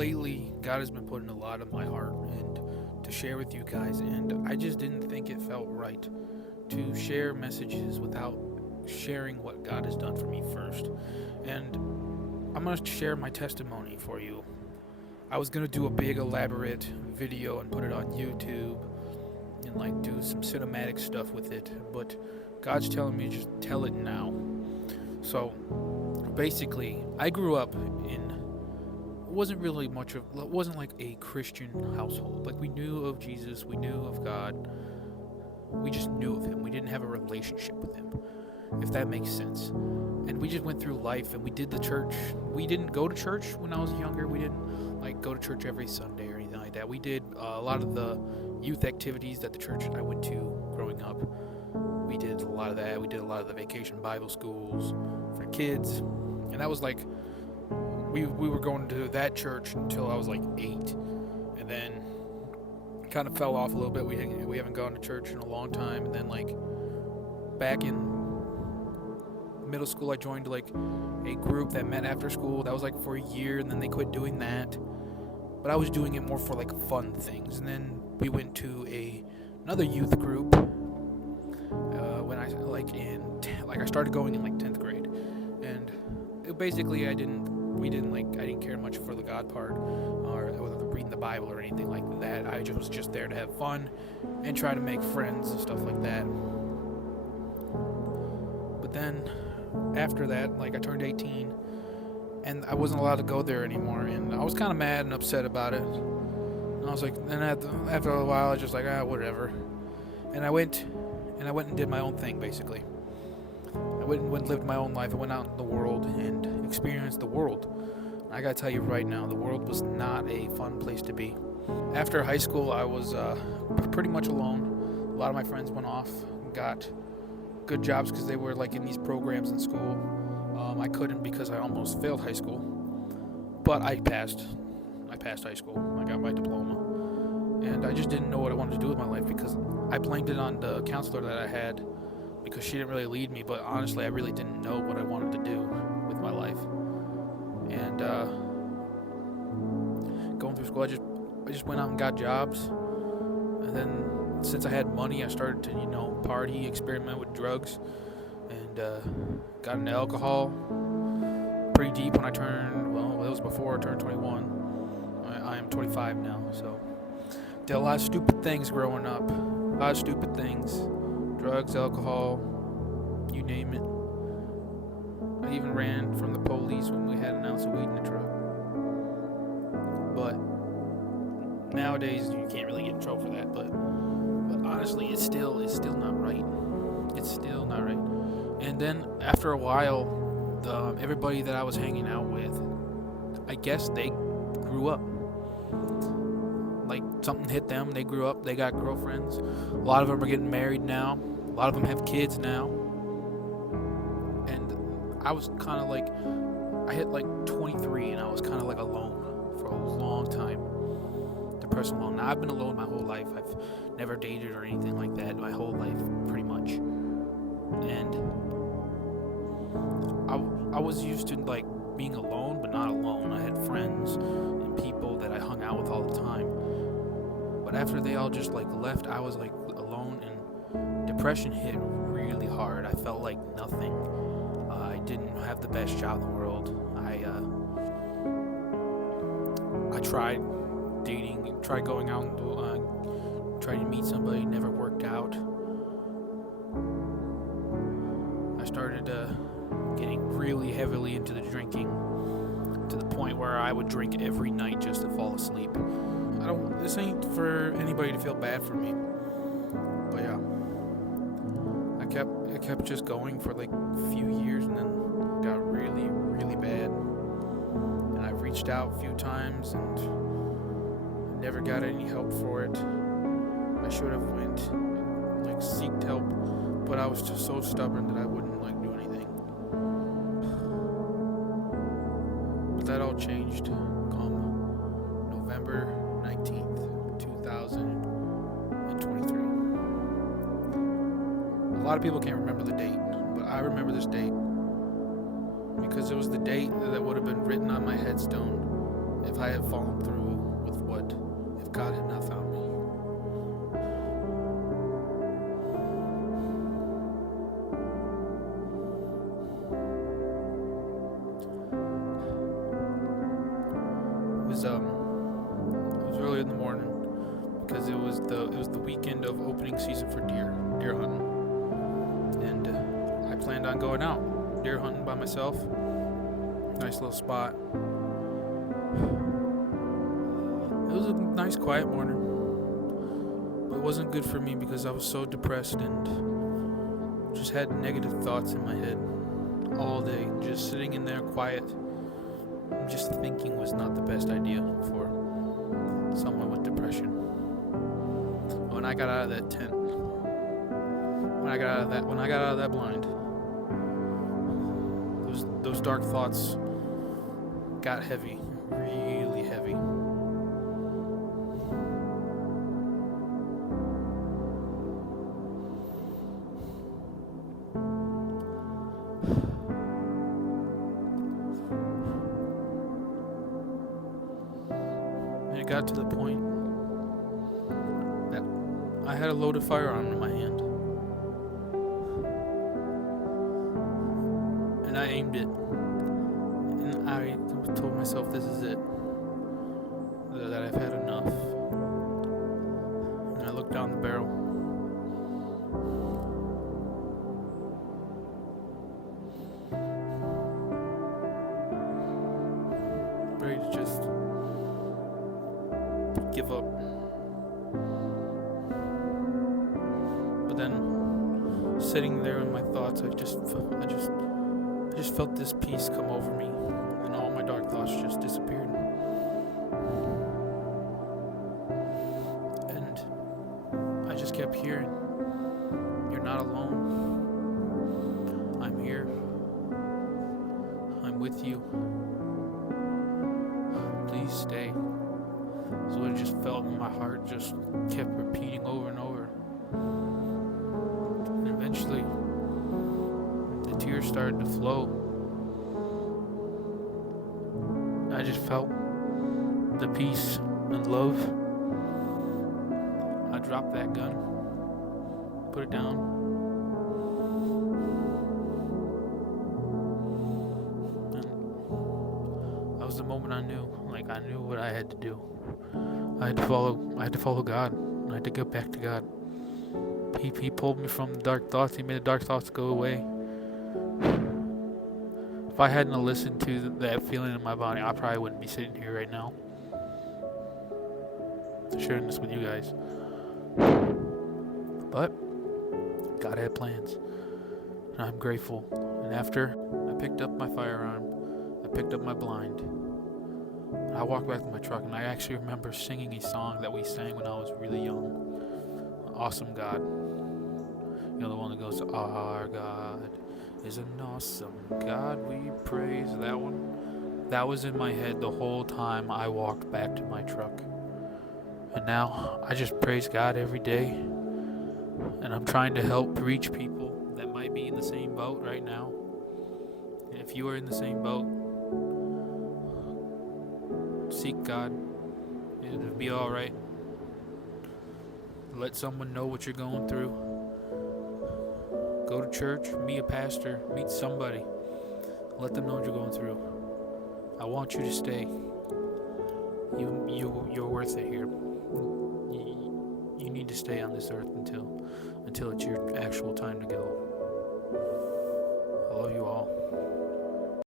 lately, God has been putting a lot on my heart and to share with you guys, and I just didn't think it felt right to share messages without sharing what God has done for me first. And I'm going to share my testimony for you. I was going to do a big elaborate video and put it on YouTube and like do some cinematic stuff with it, but God's telling me just tell it now. So basically, I grew up in it wasn't like a Christian household. Like we knew of Jesus, we knew of God, we just knew of him. We didn't have a relationship with him, if that makes sense. And we just went through life and we did the church. We didn't go to church when I was younger. We didn't like go to church every Sunday or anything like that. We did a lot of the youth activities that the church I went to growing up. We did a lot of that. We did a lot of the vacation Bible schools for kids. And that was like we were going to that church until I was like 8, and then kind of fell off a little bit. We haven't gone to church in a long time, and then like back in middle school, I joined like a group that met after school. That was like for a year, and then they quit doing that. But I was doing it more for like fun things, and then we went to another youth group when I I started going in like 10th grade, and basically I didn't care much for the God part or reading the Bible or anything like that. I was just there to have fun and try to make friends and stuff like that. But then after that, like I turned 18 and I wasn't allowed to go there anymore, and I was kind of mad and upset about it. And I was like, then after a while, I was just like, whatever. And I went and did my own thing, basically. I went and lived my own life. I went out in the world and experienced the world. I gotta tell you right now, the world was not a fun place to be. After high school, I was pretty much alone. A lot of my friends went off and got good jobs because they were like in these programs in school. I couldn't because I almost failed high school, but I passed. I passed high school. I got my diploma, and I just didn't know what I wanted to do with my life because I blamed it on the counselor that I had because she didn't really lead me. But honestly, I really didn't know what I wanted to do with my life. And going through school, I just went out and got jobs, and then since I had money, I started to party, experiment with drugs, and got into alcohol pretty deep when I turned, well, it was before I turned 21. I am 25 now, so did a lot of stupid things growing up. A lot of stupid things. Drugs, alcohol, you name it. I even ran from the police when we had an ounce of weed in the truck. But nowadays you can't really get in trouble for that, but honestly it's still not right. It's still not right. And then after a while, everybody that I was hanging out with, I guess they grew up. Like something hit them, they grew up, they got girlfriends. A lot of them are getting married now. A lot of them have kids now. And I was kind of like, I hit like 23 and I was kind of like alone for a long time. Depressed alone. Now I've been alone my whole life. I've never dated or anything like that my whole life, pretty much. And I was used to like being alone, but not alone. I had friends and people that I hung out with all the time. But after they all just like left, I was like alone, and depression hit really hard. I felt like nothing. I didn't have the best job in the world. I tried dating, tried going out and tried to meet somebody, never worked out. I started getting really heavily into the drinking to the point where I would drink every night just to fall asleep. This ain't for anybody to feel bad for me, but yeah, I kept just going for like a few years, and then it got really, really bad. And I've reached out a few times and never got any help for it. I should have went and like seeked help, but I was just so stubborn that I wouldn't like do anything. But that all changed come November 19th, 2023. A lot of people can't remember the date, but I remember this date because it was the date that would have been written on my headstone if I had fallen through with what if God had not found me. It was early in the morning because it was the weekend of opening season for deer hunting, and I planned on going out deer hunting by myself. Nice little spot. It was a nice quiet morning, but it wasn't good for me because I was so depressed and just had negative thoughts in my head all day. Just sitting in there quiet, just thinking was not the best idea for someone with depression. When I got out of that tent, when I got out of that blind, those dark thoughts got heavy, really heavy. And it got to the point that I had a loaded firearm in my hand, and I aimed it, and I told myself, this is it, that I've had enough. And I looked down the barrel, ready to just give up. But then, sitting there in my thoughts, I just felt this peace come over me, and all my dark thoughts just disappeared. And I just kept hearing, "You're not alone. I'm here. I'm with you. Please stay." So it just felt in my heart, just kept repeating over and over. And eventually, the tears started to flow. I just felt the peace and love. I dropped that gun, put it down, and that was the moment I knew. I knew what I had to do. I had to follow God. I had to get back to God. He pulled me from the dark thoughts. He made the dark thoughts go away. If I hadn't listened to that feeling in my body, I probably wouldn't be sitting here right now, sharing this with you guys. But God had plans, and I'm grateful. And after I picked up my firearm, I picked up my blind, I walked back to my truck, and I actually remember singing a song that we sang when I was really young. Awesome God. You know, the one that goes, "Our God is an awesome God, we praise." That one. That was in my head the whole time I walked back to my truck. And now I just praise God every day. And I'm trying to help reach people that might be in the same boat right now. And if you are in the same boat, seek God. It'll be alright. Let someone know what you're going through. Go to church, meet a pastor, meet somebody. Let them know what you're going through. I want you to stay. You're worth it here. You need to stay on this earth until it's your actual time to go.